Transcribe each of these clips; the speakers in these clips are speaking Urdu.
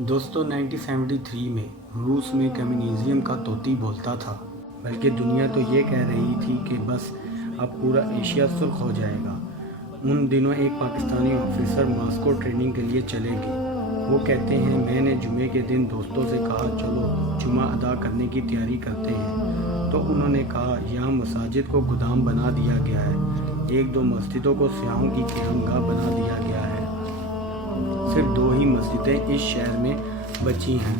دوستو 1973 میں روس میں کمیونزم کا طوطی بولتا تھا، بلکہ دنیا تو یہ کہہ رہی تھی کہ بس اب پورا ایشیا سرخ ہو جائے گا۔ ان دنوں ایک پاکستانی آفیسر ماسکو ٹریننگ کے لیے چلے گئے۔ وہ کہتے ہیں میں نے جمعے کے دن دوستوں سے کہا چلو جمعہ ادا کرنے کی تیاری کرتے ہیں، تو انہوں نے کہا یہاں مساجد کو گودام بنا دیا گیا ہے، ایک دو مسجدوں کو سیاحوں کی قیامگاہ بنا دیا گیا ہے۔ صرف 2 ہی مسجدیں اس شہر میں بچی ہیں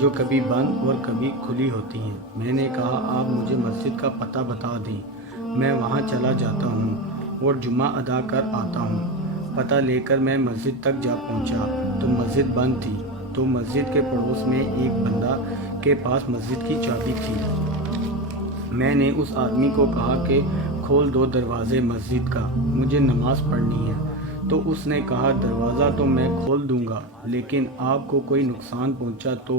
جو کبھی بند اور کبھی کھلی ہوتی ہیں۔ میں نے کہا آپ مجھے مسجد کا پتہ بتا دیں، میں وہاں چلا جاتا ہوں اور جمعہ ادا کر آتا ہوں۔ پتہ لے کر میں مسجد تک جا پہنچا تو مسجد بند تھی، تو مسجد کے پڑوس میں ایک بندہ کے پاس مسجد کی چابی تھی۔ میں نے اس آدمی کو کہا کہ کھول دو دروازے مسجد کا، مجھے نماز پڑھنی ہے۔ تو اس نے کہا دروازہ تو میں کھول دوں گا، لیکن آپ کو کوئی نقصان پہنچا تو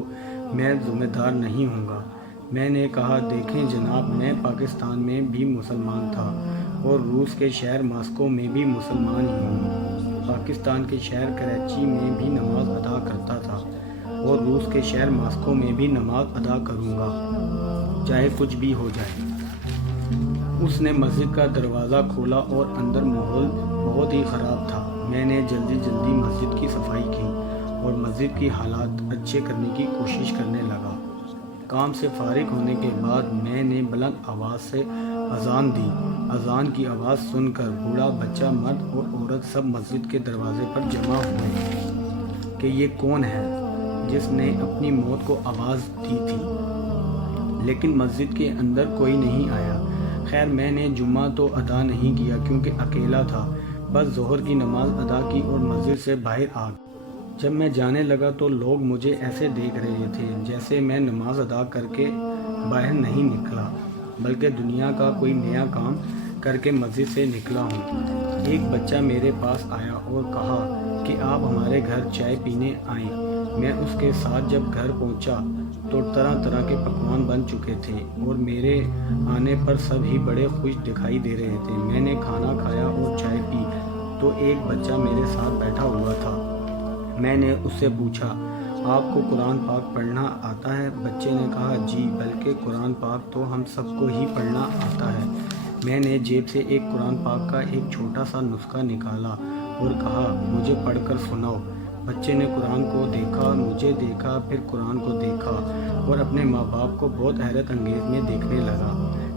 میں ذمہ دار نہیں ہوں گا۔ میں نے کہا دیکھیں جناب، میں پاکستان میں بھی مسلمان تھا اور روس کے شہر ماسکو میں بھی مسلمان ہی ہوں۔ پاکستان کے شہر کراچی میں بھی نماز ادا کرتا تھا اور روس کے شہر ماسکو میں بھی نماز ادا کروں گا، چاہے کچھ بھی ہو جائے۔ اس نے مسجد کا دروازہ کھولا اور اندر ماحول بہت ہی خراب تھا۔ میں نے جلدی مسجد کی صفائی کی اور مسجد کی حالات اچھے کرنے کی کوشش کرنے لگا۔ کام سے فارغ ہونے کے بعد میں نے بلند آواز سے اذان دی۔ اذان کی آواز سن کر بوڑھا بچہ، مرد اور عورت سب مسجد کے دروازے پر جمع ہوئے کہ یہ کون ہے جس نے اپنی موت کو آواز دی تھی، لیکن مسجد کے اندر کوئی نہیں آیا۔ خیر میں نے جمعہ تو ادا نہیں کیا کیونکہ اکیلا تھا، بس ظہر کی نماز ادا کی اور مسجد سے باہر آ گیا۔ جب میں جانے لگا تو لوگ مجھے ایسے دیکھ رہے تھے جیسے میں نماز ادا کر کے باہر نہیں نکلا، بلکہ دنیا کا کوئی نیا کام کر کے مسجد سے نکلا ہوں۔ ایک بچہ میرے پاس آیا اور کہا کہ آپ ہمارے گھر چائے پینے آئیں۔ میں اس کے ساتھ جب گھر پہنچا تو طرح طرح کے پکوان بن چکے تھے اور میرے آنے پر سب ہی بڑے خوش دکھائی دے رہے تھے۔ میں نے کھانا کھایا اور چائے پی تو ایک بچہ میرے ساتھ بیٹھا ہوا تھا۔ میں نے اس سے پوچھا آپ کو قرآن پاک پڑھنا آتا ہے؟ بچے نے کہا جی، بلکہ قرآن پاک تو ہم سب کو ہی پڑھنا آتا ہے۔ میں نے جیب سے ایک قرآن پاک کا ایک چھوٹا سا نسخہ نکالا اور کہا مجھے پڑھ کر سناؤ۔ بچے نے قرآن کو دیکھا، مجھے دیکھا، پھر قرآن کو دیکھا اور اپنے ماں باپ کو بہت حیرت انگیز میں دیکھنے لگا۔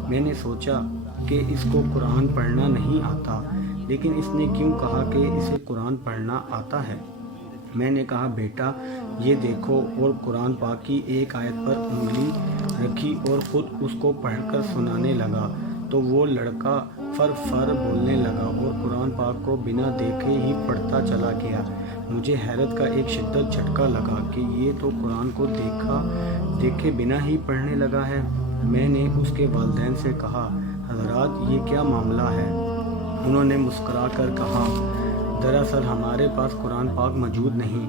میں نے سوچا کہ اس کو قرآن پڑھنا نہیں آتا، لیکن اس نے کیوں کہا کہ اسے قرآن پڑھنا آتا ہے؟ میں نے کہا بیٹا یہ دیکھو، اور قرآن پاک کی ایک آیت پر انگلی رکھی اور خود اس کو پڑھ کر سنانے لگا تو وہ لڑکا فر فر بولنے لگا اور قرآن پاک کو بنا دیکھے ہی پڑھتا چلا گیا۔ مجھے حیرت کا ایک شدید جھٹکا لگا کہ یہ تو قرآن کو دیکھے بنا ہی پڑھنے لگا ہے۔ میں نے اس کے والدین سے کہا حضرات یہ کیا معاملہ ہے؟ انہوں نے مسکرا کر کہا دراصل ہمارے پاس قرآن پاک موجود نہیں،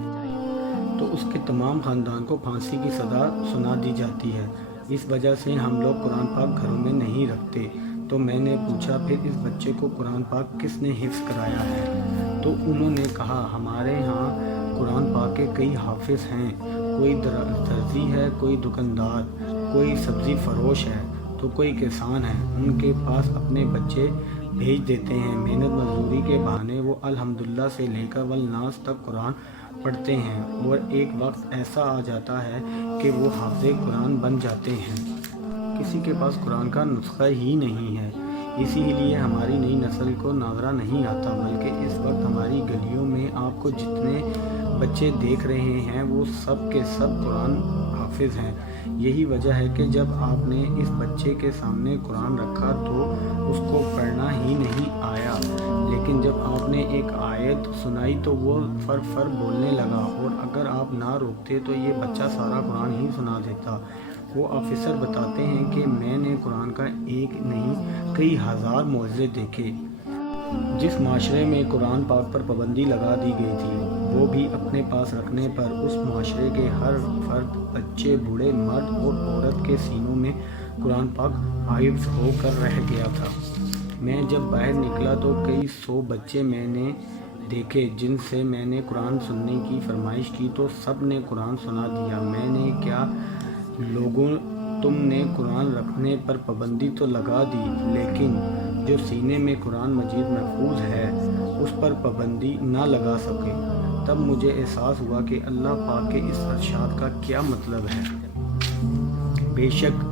تو اس کے تمام خاندان کو پھانسی کی سزا سنا دی جاتی ہے، اس وجہ سے ہم لوگ قرآن پاک گھروں میں نہیں رکھتے۔ تو میں نے پوچھا پھر اس بچے کو قرآن پاک کس نے حفظ کرایا ہے؟ تو انہوں نے کہا ہمارے ہاں قرآن پاک کے کئی حافظ ہیں، کوئی درزی ہے، کوئی دکاندار، کوئی سبزی فروش ہے، تو کوئی کسان ہے، ان کے پاس اپنے بچے بھیج دیتے ہیں، محنت مزدوری کے بہانے وہ الحمدللہ سے لے کر والناس تک قرآن پڑھتے ہیں اور ایک وقت ایسا آ جاتا ہے کہ وہ حافظ قرآن بن جاتے ہیں۔ کسی کے پاس قرآن کا نسخہ ہی نہیں ہے، اسی لیے ہماری نئی نسل کو ناغرہ نہیں آتا، بلکہ اس وقت ہماری گلیوں میں آپ کو جتنے بچے دیکھ رہے ہیں وہ سب کے سب قرآن حافظ ہیں۔ یہی وجہ ہے کہ جب آپ نے اس بچے کے سامنے قرآن رکھا تو اس کو پڑھنا ہی نہیں آیا، لیکن جب آپ نے ایک آیت سنائی تو وہ فر فر بولنے لگا، اور اگر آپ نہ روکتے تو یہ بچہ سارا قرآن ہی سنا دیتا۔ وہ آفیسر بتاتے ہیں کہ میں نے قرآن کا ایک نہیں کئی ہزار معجزے دیکھے۔ جس معاشرے میں قرآن پاک پر پابندی لگا دی گئی تھی، وہ بھی اپنے پاس رکھنے پر اس معاشرے کے ہر فرد، بچے، بوڑھے، مرد اور عورت کے سینوں میں قرآن پاک حافظ ہو کر رہ گیا تھا۔ میں جب باہر نکلا تو کئی 100 بچے میں نے دیکھے جن سے میں نے قرآن سننے کی فرمائش کی تو سب نے قرآن سنا دیا۔ میں نے کیا لوگوں، تم نے قرآن رکھنے پر پابندی تو لگا دی، لیکن جو سینے میں قرآن مجید محفوظ ہے اس پر پابندی نہ لگا سکے۔ تب مجھے احساس ہوا کہ اللہ پاک کے اس ارشاد کا کیا مطلب ہے۔ بے شک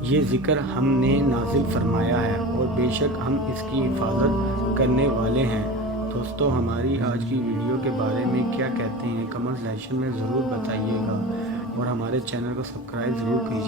یہ ذکر ہم نے نازل فرمایا ہے اور بے شک ہم اس کی حفاظت کرنے والے ہیں۔ دوستو، ہماری آج کی ویڈیو کے بارے میں کیا کہتے ہیں کمنٹ سیکشن میں ضرور بتائیے گا اور ہمارے چینل کو سبسکرائب ضرور کیجیے۔